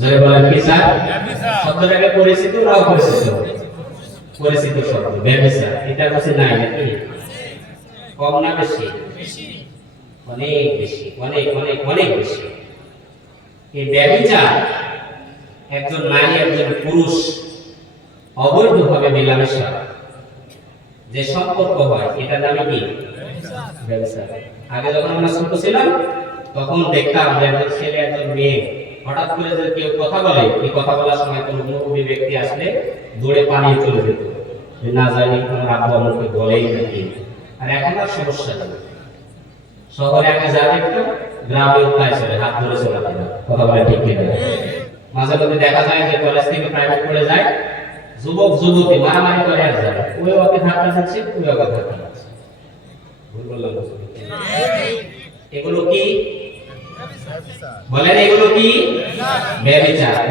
জোরে বলেন স্যার? শব্দটাকে পরিচিত নাও পরিচিত পরিচিত শব্দ ব্যবসা এটা কাছে নাই নাকি? কম না বেশি? অনেক বেশি অনেক অনেক অনেক বেশি। এই ব্যবচার একজন নারী একজন পুরুষ অবৈধভাবে মেলামেশা। যে সম্পর্ক হয় এটার নামে কি? ব্যবসা আগে যখন আমরা ছোট ছিলাম তখন দেখতাম যে একজন ছেলে একজন মেয়ে। হঠাৎ করে যদি কেউ কথা বলে এই কথা বলার সময় কোনো মুরব্বী ব্যক্তি আসলে দৌড়ে পালিয়ে চলে যেত। যে না জানি আমার আব্বু আমাকে বলেই নাকি। আর এখন আর সমস্যা নেই। শহরে আগে যা দেখতো গ্রামে উঠায় চলে হাত ধরে চলে যাবে কথা বলে ঠিক কিনা? মাঝে মধ্যে দেখা যায় যে কলেজ থেকে প্রাইভেট করে যায় যুবক যুবতী মারামারি করে আর যায়। ওই ওকে ধাক্কা দিচ্ছে ওই ওকে ধাক্কা ভুল বললাম এগুলো কি? বলেন, এগুলো কি?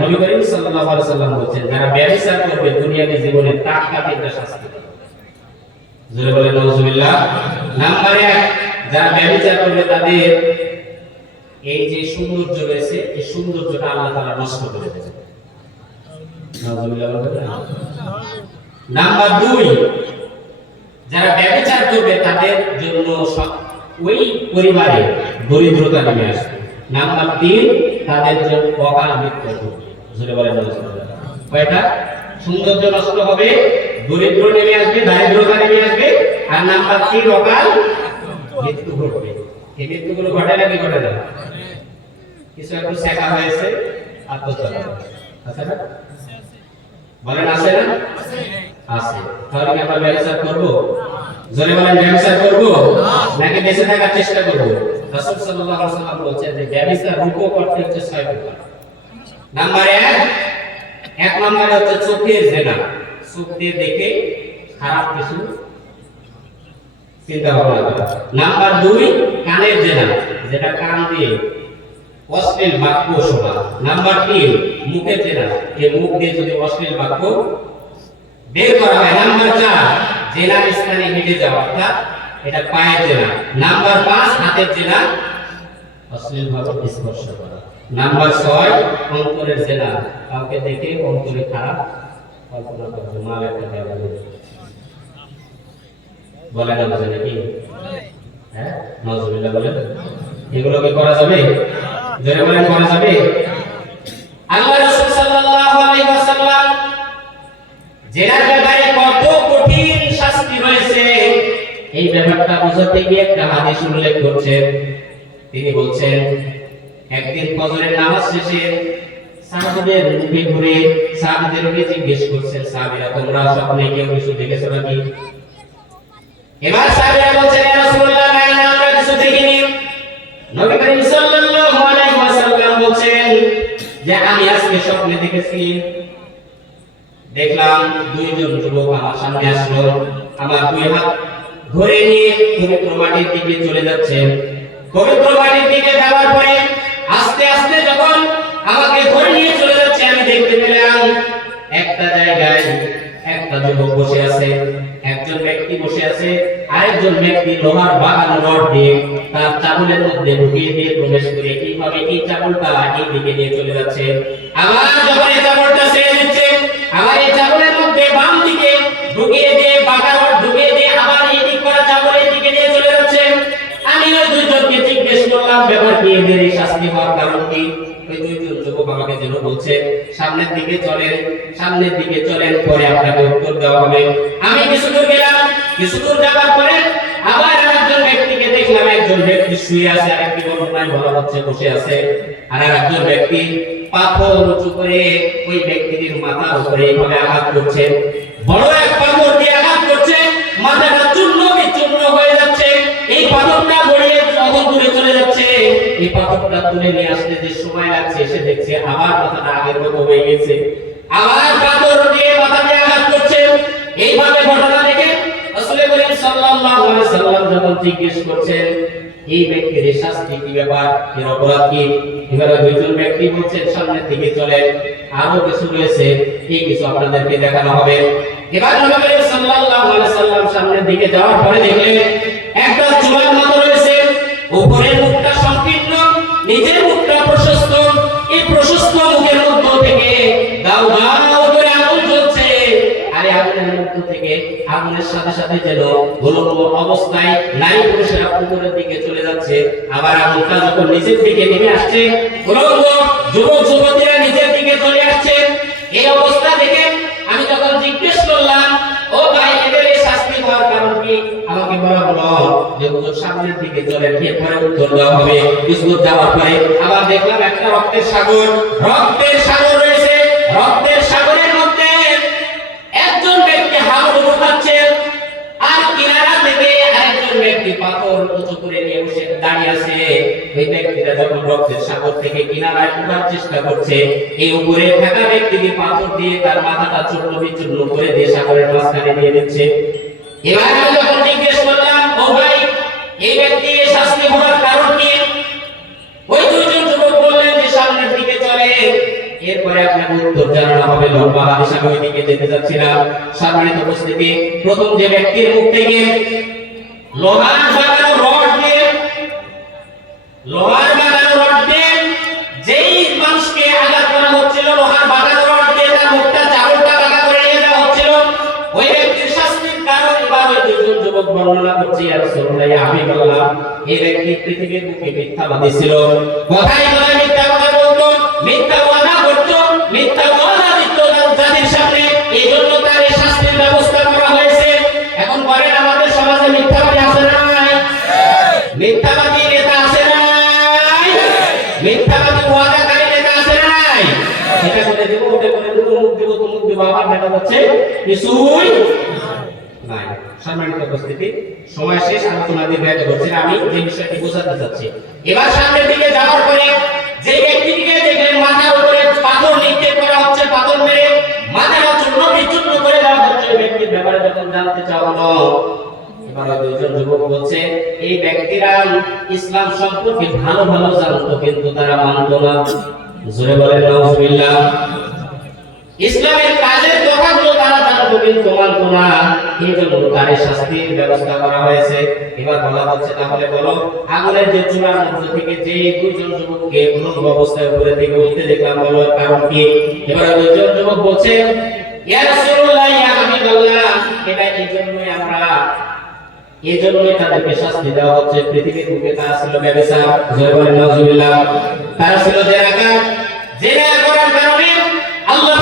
নবী করিম সাল্লাল্লাহু আলাইহি সাল্লাম বলেছেন, যারা ব্যভিচার করবে, দুনিয়াতে জীবনে কাটিতে শাস্তি জোরে বলেন নাউজুবিল্লাহ নাম্বার 1 যারা করবে, তাদের এই যে সৌন্দর্য রয়েছে, এই সৌন্দর্যটা আল্লাহ তাআলা নষ্ট করে নাম্বার 2 যারা করবে, তাদের জন্য ওই পরিবারে দরিদ্রতা নেমে আসবে। নাম্বার তিন, তাদের জন্য অকাল মৃত্যু জোরে বলেন কয়টা? সৌন্দর্য নষ্ট হবে দরিদ্র নেমে আসবে দারিদ্রতা নেমে আসবে, আর নাম্বার তিন অকাল মৃত্যু ঘটবে। এই মৃত্যুগুলো ঘটে না ঘটে না কিছু একটু শেখা হয়েছে আত্মহত্যা বলেন, আছে না? আছে। তাহলে কি আমরা ব্যবসা করব? জোরে বলেন ব্যবসা করব? নাকি বেঁচে থাকার চেষ্টা করব? রাসূল সাল্লাল্লাহু আলাইহি ওয়াসাল্লাম বলেছেন যে ব্যবসা রূপ করতে হচ্ছে ছয় প্রকার নাম্বার এক এক নম্বরে হচ্ছে চোখের জেনা। চোখ দিয়ে দেখে খারাপ কিছু চিন্তা ভাবনা করা। নাম্বার দুই, কানের জেনা। যেটা কান দিয়ে অশ্লীল বাক্য শোনা। নাম্বার তিন, মুখের জেনা। এই মুখ দিয়ে যদি অশ্লীল বাক্য বের করা হয়। নাম্বার চার জেনার স্থানে হেঁটে যাওয়া। অর্থাৎ এটা পায়ের জেনা নাম্বার পাঁচ, হাতের জেনা অশ্লীল ভাবে স্পর্শ করা। নাম্বার ছয় অন্তরের জেনা কাউকে দেখে অন্তরে খারাপ কল্পনা করা মাল একটা দেওয়া যাবে। বলেন আমাদের নাকি? হ্যাঁ নজরুল্লাহ বলেন এগুলো কি করা যাবে? জোরে বলেন করা যাবে? আল্লাহ জেনার ব্যাপারে কত কঠিন শাস্তি রয়েছে এই ব্যাপারটা বোঝাতে গিয়ে একটা হাদিস উল্লেখ করছেন তিনি বলছেন, একদিন ফজরের নামাজ শেষে সাহাবাদের মুখে ঘুরে সাহাবাদেরকে জিজ্ঞেস করছেন, সাহাবীরা, তোমরা স্বপ্নে কেউ কিছু দেখেছ নাকি? এবার সাহাবীরা বলছেন কিছু দেখিনি। নবী বলছেন যে, আমি আজকে স্বপ্নে দেখেছি দেখলাম দুইজন যুবক আমার সামনে আসলো। আমার দুই হাত ধরে নিয়ে পবিত্র মাটির দিকে চলে যাচ্ছে। পবিত্র মাটির দিকে যাওয়ার পরে আস্তে আস্তে যখন আমাকে ধরে নিয়ে চলে যাচ্ছে, আমি দেখতে পেলাম একটা জায়গায় একটা যুবক বসে আছে, একজন ব্যক্তি বসে আছে, আরেকজন ব্যক্তি লোহার বাগান রড দিয়ে তার চাবলের মধ্যে ঢুকিয়ে দিয়ে প্রবেশ করে এইভাবে এই চাবলটা এই দিকে নিয়ে চলে যাচ্ছে। আবার যখন এদের হওয়ার কারণ কি? ওই দুইজন যুবক আমাকে যেন বলছে, সামনের দিকে চলেন, সামনের দিকে চলেন, পরে আপনাকে উত্তর দেওয়া হবে। আমি কিছু দূর গেলাম কিছু দূর যাওয়ার পরে আবার একজন ব্যক্তিকে দেখলাম, একজন ব্যক্তি শুয়ে আছে আর একটি বর্ণনায় বলা হচ্ছে বসে আছে। আর একজন ব্যক্তি পাথর উঁচু করে ওই ব্যক্তিটির মাথার উপরে এইভাবে আঘাত করছে। বড় এক পাথর দিয়ে আঘাত করছে, মাথাটা চূর্ণ বিচূর্ণ হয়ে যাচ্ছে। এই পাথরটা গড়িয়ে যখন দূরে চলে এই পাথরটা তুলে নিয়ে আসতে যে সময় লাগছে এসে দেখছে আবার মাথাটা আগের মতো হয়ে গেছে। আবার পাথর দিয়ে মাথা দিয়ে আঘাত করছে। এইভাবে ঘটনা দেখে রাসূল করিম সাল্লাল্লাহু আলাইহি সাল্লাম যখন জিজ্ঞেস করছেন, এই ব্যক্তির শাস্তি কি ব্যাপার? এর অপরাধ কি? এবারে দুইজন ব্যক্তি বলছেন, সামনের দিকে চলেন। আরও কিছু রয়েছে, এই কিছু আপনাদেরকে দেখানো হবে। এবার নবী সাল্লাল্লাহু আলাইহি সাল্লাম সামনের দিকে যাওয়ার পরে দেখলেন মধ্যে থেকে আগুনের সাথে সাথে যেন অবস্থায় উপরের দিকে চলে যাচ্ছে। আবার আগুনটা যখন দিকে নেমে আসছে যুবক যুবতীরা নিচের দিকে চলে আসছে। এই অবস্থা দেখে আমি জিজ্ঞেস করলাম, ও ভাই, এদের এই শাস্তি হওয়ার কারণ কি? আমাকে বলা হলো যে সামনের দিকে চলে এরপরে উত্তর দেওয়া হবে। পরে আবার দেখলাম একটা রক্তের সাগর রক্তের সাগর থেকে কিনারায় উঠার চেষ্টা করছে। এই উপরে থাকা ব্যক্তিকে পাথর দিয়ে তার মাথাটা চূর্ণ বিচূর্ণ করে দিয়ে সাগরের মাঝখানে দিয়ে দিচ্ছে। এবার যখন জিজ্ঞেস করলাম, ও ভাই, এই ব্যক্তি শাস্তি হওয়ার কারণ কি? ওই যুবক বললেন যে, সামনের দিকে চলে। এরপরে আপনাকে উত্তর জানানো হবে, লম্বা যেতে যাচ্ছিলাম। উপস্থিতি। প্রথম যে ব্যক্তির মুখ থেকে লোহার বর্ণনা করছে আর রাসূলুল্লাহ আমি বললাম এই ব্যক্তি পৃথিবীর বুকে মিথ্যাবাদী ছিল কথাই বলে মিথ্যা কথা বলতো মিথ্যা ওয়াদা করতো মিথ্যা ওয়াদা দিত জাতির সামনে এই জন্য তার শাস্তির ব্যবস্থা করা হয়েছে এখন বলেন আমাদের সমাজে মিথ্যাবাদী আছে না নাই মিথ্যাবাদী নেতা আছে না? নাই মিথ্যাবাদী ওয়াদাকারী নেতা আছে না? নাই এটা করে দেব ওটা করে দেব মুখ দেব মুখ দেব, আবার দেখা যাচ্ছে। কিছুই নাই। সম্মানিত উপস্থিতি সময় শেষ আলোচনা দীর্ঘায়িত করছি না, আমি যে বিষয়টি বোঝাতে চাচ্ছি। এবার সামনের দিকে যাওয়ার পরে যে ব্যক্তিটিকে দেখলেন মাথার উপরে পাথর নিক্ষেপ করা হচ্ছে পাথর মেরে মাথাটা চূর্ণ বিচূর্ণ করে দেওয়া হচ্ছে। ব্যক্তির ব্যাপারে যখন জানতে চাওয়া এবার দুইজন যুবক বলছে এই ব্যক্তিরা ইসলাম সম্পর্কে ভালো ভালো জানতো কিন্তু তারা মানতো না। জোরে বলেন ইসলামের কাজের কথাগুলো তারা জানতো কিন্তু মানতো না জন্য তার এই শাস্তির ব্যবস্থা করা হয়েছে। এবার বলা হচ্ছে, তাহলে বলো, আগুনের যে চূড়ার মধ্যে থেকে যে দুজন যুবককে উলঙ্গ অবস্থায় উপরে দিকে উঠতে দেখলাম, বলো কারণ কি? এবার দুজন যুবক বলছে, ইয়া রাসূলুল্লাহ, ইয়া এটা এই জন্যই আমরা, এই জন্যই তাদেরকে শাস্তি দেওয়া হচ্ছে। পৃথিবীর বুকে তারা ছিল ব্যবসা জয় বলেন, নাউজুবিল্লাহ। তারা ছিল করার কারণে আল্লাহ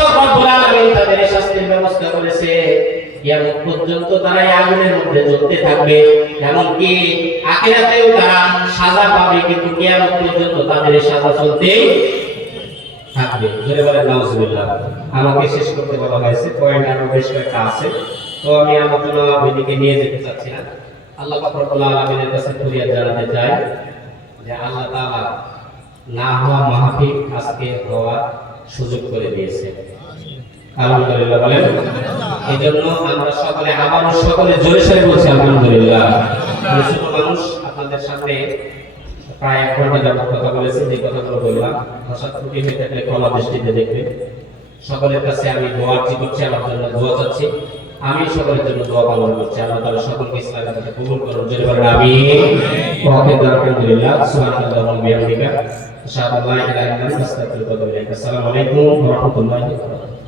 ব্যবস্থা করেছে। পর্যন্ত তারা আগুনের মধ্যে থাকবে। এমনকি তারা সাজা পাবে, কিন্তু পর্যন্ত তাদের সাজা থাকবে। জোরে বলেন, নাউজুবিল্লাহ। আমাকে শেষ করতে বলা হয়েছে। পয়েন্ট আরও বেশ কয়েকটা আছে। তো আমি আলোচনা ওইদিকে নিয়ে যেতে চাচ্ছি না আল্লাহ রব্বুল কাছে ফরিয়াদ জানাতে চাই যে আল্লাহ না হওয়া মাহফিল আজকে হওয়ার সুযোগ করে দিয়েছে আলহামদুলিল্লাহ সকলে আমি দোয়া করছি আমার জন্য সকলের জন্য দোয়া পালন করছি, আল্লাহ সকলকে ইসলামের আসসালামু আলাইকুম ওয়া রাহমাতুল্লাহি ওয়া বারাকাতুহু।